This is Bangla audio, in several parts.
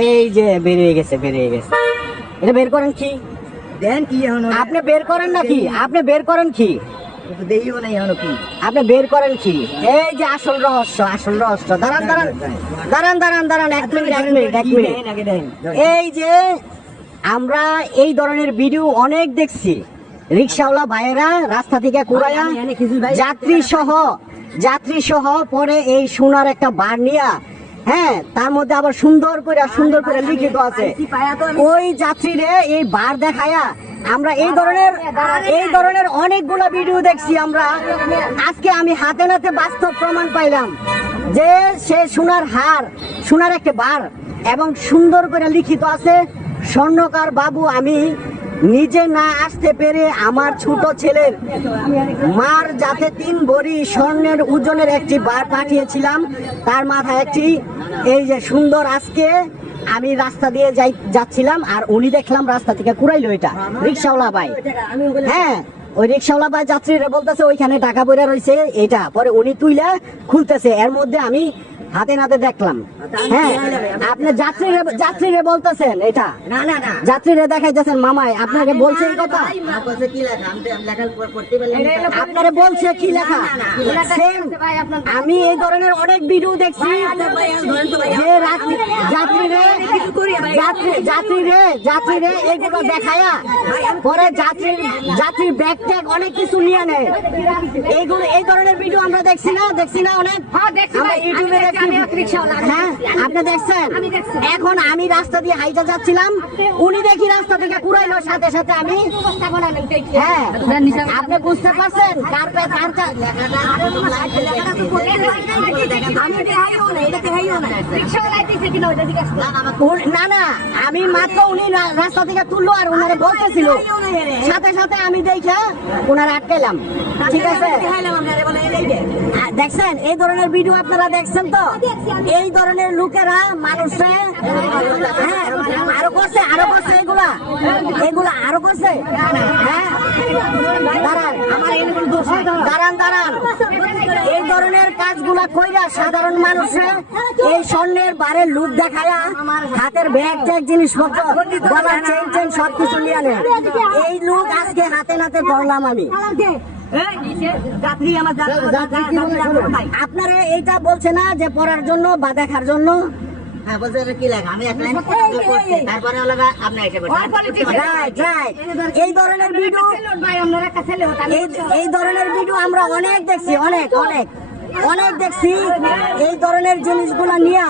এই যে বেরিয়ে গেছে এটা বের করেন কি দেন কি এখন আপনি বের করেন নাকি আপনি বের করেন কি দেইও না এখন কি আপনি বের করেন কি এই যে আসল রহস্য দাঁড়ান এক মিনিট আগে দেন এই যে আমরা এই ধরনের ভিডিও অনেক দেখছি রিকশাওয়ালা ভাইয়েরা রাস্তা থেকে কুড়াইয়া যাত্রী সহ পরে এই সোনার একটা বার নিয়া, হ্যাঁ, তার মধ্যে আবার সুন্দর করে লিখিত আছে ওই যাত্রীরে এই বার দেখায়া আমরা এই ধরনের অনেকগুলো ভিডিও দেখছি আমরা। আজকে আমি হাতে নাতে বাস্তব প্রমাণ পাইলাম যে সে সোনার একটা বার এবং সুন্দর করে লিখিত আছে স্বর্ণকার বাবু আমি নিজে না আসতে পেরে আমার ছোট ছেলের মার যাতে 3 ভরি স্বর্ণের ওজনের একটি বার পাঠিয়েছিলাম, তার মাথায় একটি এই যে সুন্দর। আজকে আমি রাস্তা দিয়ে যাচ্ছিলাম আর উনি দেখলাম রাস্তা থেকে কুড়াইলো এটা রিকশাওয়ালা ভাই, হ্যাঁ, ওই রিকশাওয়ালা ভাই যাত্রীরা বলতেছে ওইখানে টাকা পড়ে রয়েছে এটা, পরে উনি তুইলা খুলতেছে, এর মধ্যে আমি হাতে নাতে দেখলাম। হ্যাঁ, আপনি যাত্রীরে বলতেছেন এটা না যাত্রীরা দেখাইতেছেন মামাই আপনাকে বলছে এই কথা, কি লেখা আমি লেখা পড়তে পারলাম আপনারা বলছে কি লেখা। আমি এই ধরনের অনেক ভিডিও দেখছি যে যাত্রীরে এইগুলো দেখায়া পরে যাত্রীর ব্যাগ ট্যাগ অনেক কিছু নিয়ে নেয়। এই ধরনের ভিডিও আমরা দেখছি না অনেক ইউটিউবে দেখছি। হ্যাঁ, আপনি দেখছেন। এখন আমি রাস্তা দিয়ে হাইটা যাচ্ছিলাম, উনি দেখি রাস্তা থেকে কুড়াইলো, সাথে সাথে আমি, হ্যাঁ, আপনি বুঝতে পারছেন না আমি মাত্র উনি রাস্তা থেকে তুললো আর ওনারে বলতেছিল, সাথে সাথে আমি দেখে ওনারা আটকাইলাম। ঠিক আছে, দেখছেন এই ধরনের ভিডিও আপনারা দেখছেন তো। এই ধরনের লোকেরা মানুষে আরো করছে এগুলা আরো করছে। হ্যাঁ, দাঁড়ান এই ধরনের কাজগুলা কইরা সাধারণ মানুষে এই স্বর্ণের বারের লুক দেখায়া হাতের ব্যাগ ট্যাগ জিনিসপত্র গলার চেন সবকিছু নিয়ে নেয়। এই লুক আজকে হাতে নাতে ধরলাম আমি। আপনারা এইটা বলছে না যে পড়ার জন্য বা দেখার জন্য। হ্যাঁ, বলছে কি লেখা আমি এক লাইন পড়ছি, তারপরে হলো আপনি এসে এই ধরনের ভিডিও আমরা অনেক দেখছি, অনেক দেখছি। এই ধরনের জিনিসগুলা নিয়ে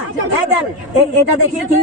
এটা দেখি কি